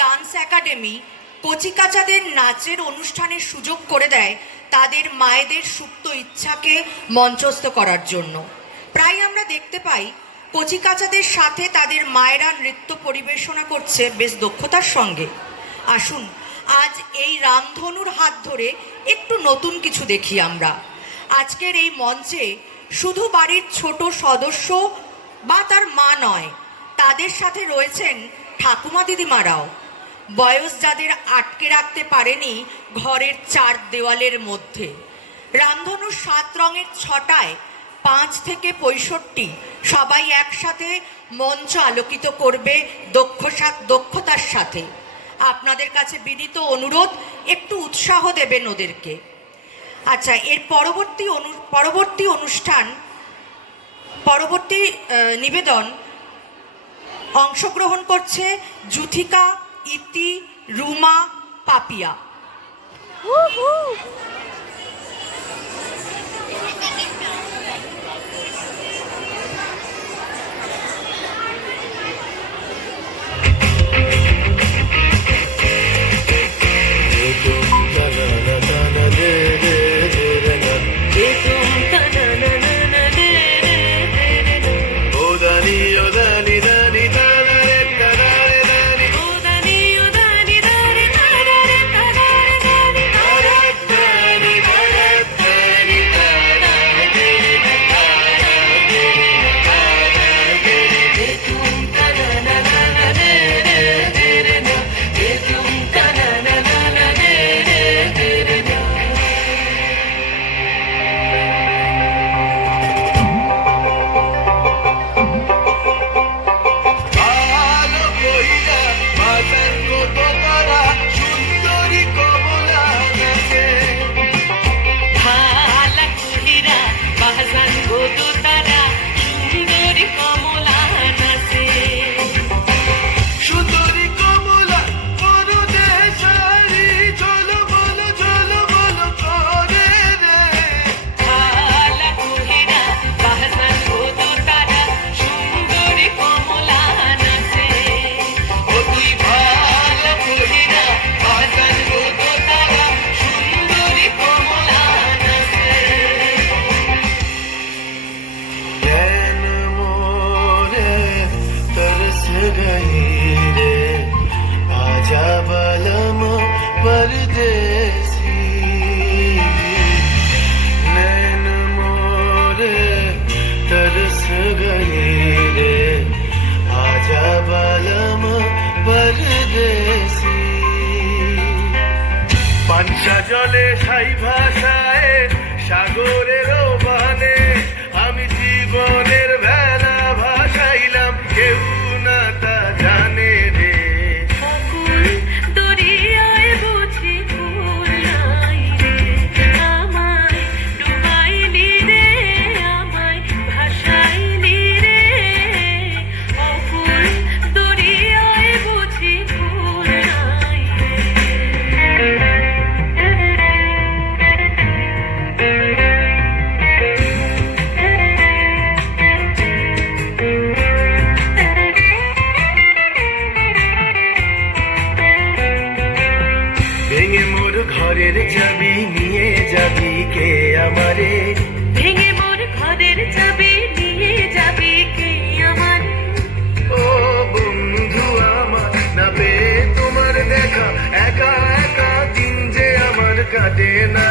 Dance academy কচিকাচাদের নাচের অনুষ্ঠানের সুযোগ করে দেয় তাদের মায়েদের সুপ্ত ইচ্ছাকে মঞ্চস্থ করার জন্য। প্রায় আমরা দেখতে পাই কচিকাচাদের সাথে তাদের মায়েরা নৃত্য পরিবেশনা করছে বেশ দক্ষতার সঙ্গে। আসুন আজ এই রামধনুর হাত ধরে একটু নতুন কিছু দেখি আমরা। আজকের এই মঞ্চে শুধু বাড়ির ছোট সদস্য বা তার মা নয়, তাদের সাথে রয়েছেন ঠাকুমা দিদিমারাও। বয়স যাদের আটকে রাখতে পারেনি ঘরের চার দেওয়ালের মধ্যে। রামধনুর 7 রঙের ছটায় 5 থেকে 65 সবাই একসাথে মঞ্চ আলোকিত করবে দক্ষতার সাথে। আপনাদের কাছে বিনীত অনুরোধ, একটু উৎসাহ দেবেন ওদেরকে। আচ্ছা, এর পরবর্তী নিবেদন অংশগ্রহণ করছে যুথিকা, ইতি, রুমা, পাপিয়া। জলে সাই ভাষায় সাগরের বানে আমি জীবনের ভেলা ভাসাইলাম, কেউ না তা জানে রে। দরিয়ায় বুঝি ফুল নাই রে, আমায় ডুবাইলি রে, আমায় ভাসাইলি রে। অকুল দরিয়ায় বুঝি ফুল নাই রে। ঘরের চাবি নিয়ে যাবি কে আমারে, ভেঙে মোর ঘরের চাবি নিয়ে যাবি কে আমারে। ও বন্ধু আমার, না পেয়ে তোমার দেখা একা একা দিন যে আমার কাটে না